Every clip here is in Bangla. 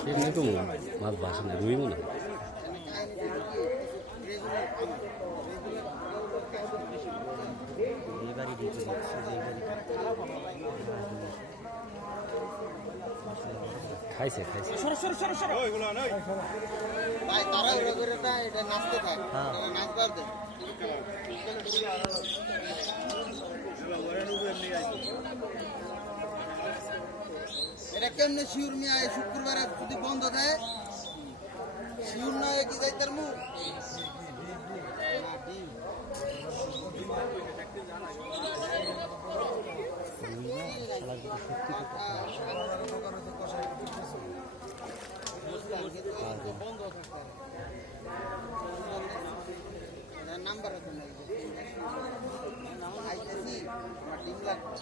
সেমনি তো মাছ বাসে না রুইব না এবারই দিতে দিচ্ছি এবারই খাইছে খাইছে ভাই তারা ওরা করে না এটা নাচতে থাক এটা নাচবার দে এটা কেমনে শিউর মিয়া এই শুক্রবারে যদি বন্ধ দেয় শিউর নয় কি যাই তার মুখ নাম্বার না আইতেছি আমার ডিম লাগবে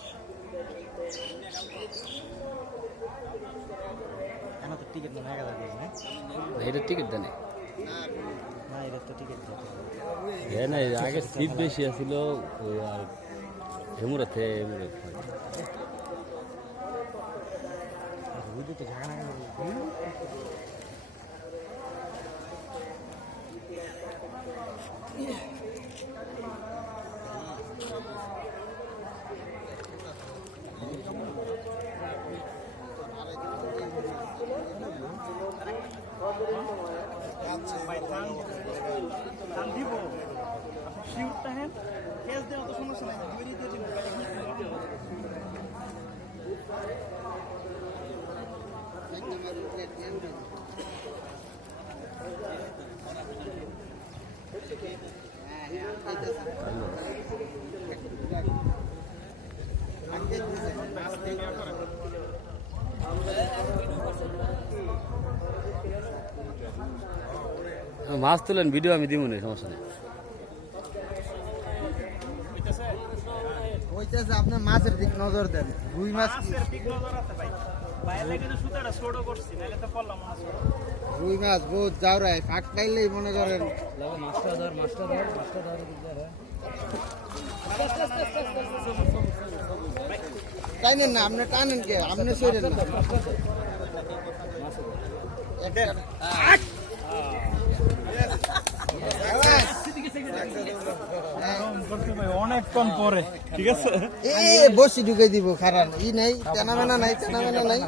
এখন তো টিকিট মনে হয় গেল না এটা টিকিট দেয় না না এদের তো টিকিট এ না আগে সিট বেশি আছিল আর হেমুরাতে হেমুরাত তো না মাছ তুলেন ভিডিও আমি দিব না সমস্যা নেই। ওইটাছে আপনি মাছের দিক নজর দেন। রুই মাছ কি? রুই মাছ বহুত যাওরায় ফাঁক পাইলেই মনে করেন। মাছটা ধর মাছটা ধর মাছটা ধর টাইনেন না আপনি টানেন কে? আপনি সরেন না। অনেকক্ষণ পরে ঠিক আছে? এ বসি ঢুকে দিব খারান ই নাই তেনা নাই তেনা নাই।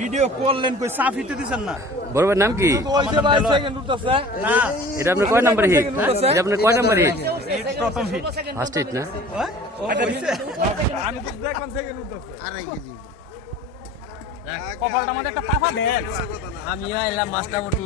ভিডিও করলেন কই সাফিতে দিছেন না? বড়বের নাম কি? এটা আপনার কয় নাম্বার হিট এটা আপনার কয় নাম্বার হিট প্রথম হিট ফার্স্ট হিট না? আমি তো দেখলাম সেকেন্ড উঠতেছে আড়াই কেজি। কপালটা আমাদের একটা পাফা দেন আমি এলাম মাছটা উঠলাম